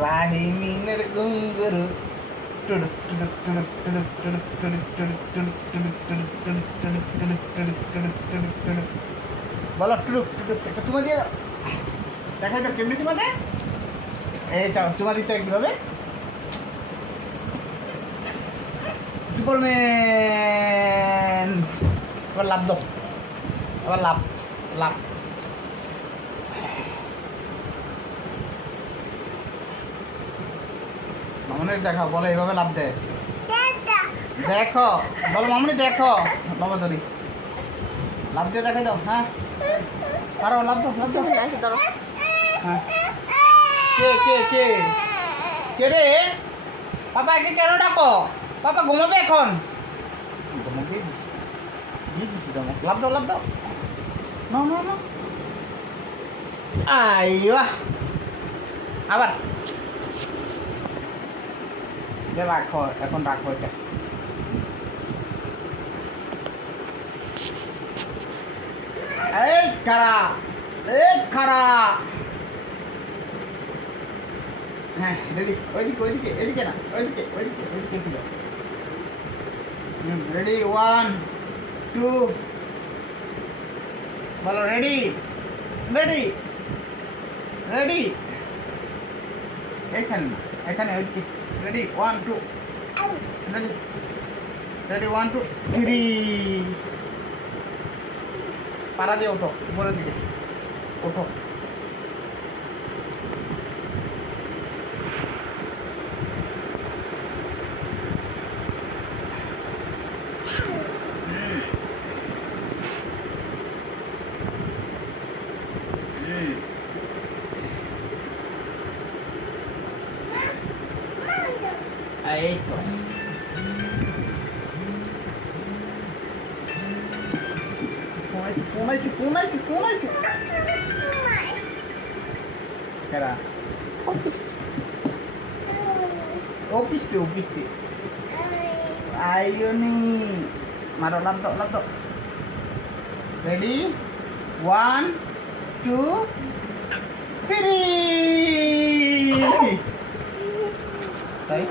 রাহিমিনের গুঙ্গুরু টুডুক টুডুক টুডুক টুডুক টুডুক টুডুক টুডুক টুডুক টুডুক টুডুক টুডুক টুডুক টুডুক টুডুক টুডুক টুডুক টুডুক বলো টুডুক টুডুক একটা চুমা দিয়ে দাও দেখাই তো কেমনি চুমা দেয় এই চাও চুমা দিতে কীভাবে সুপারম্যান আবার লাভ দাও আবার লাভ লাভ মামনি দেখাও বলো এইভাবে লাভ দেয় দেখো বলো মামনি দেখো বাবা ধরি লাভ দিয়ে দেখাই দাও হ্যাঁ আরো লাভ দাও হ্যাঁ কে কে কে কে রে পাপা একে কেন ডাকো পাপা ঘুমাবে এখন ঘুমা দিয়ে দিছি তোমাকে লাভ দাও না না না আইয়া আবার রাখো এখন রাখো এটা এই খারা হ্যাঁ রেডি ওইদিকে এদিকে না ওইদিকে একটু যাও রেডি 1 2 বলো রেডি এখানে না এখানে ওইদিকে রেডি 1 2 রেডি 1 2 3 পাড়া দিয়ে ওঠো উপরের দিকে ওঠো এই তো ফোন আইছে কারা অফিস আইও নি মারো লাভ দাও রেডি 1 2 3 তাই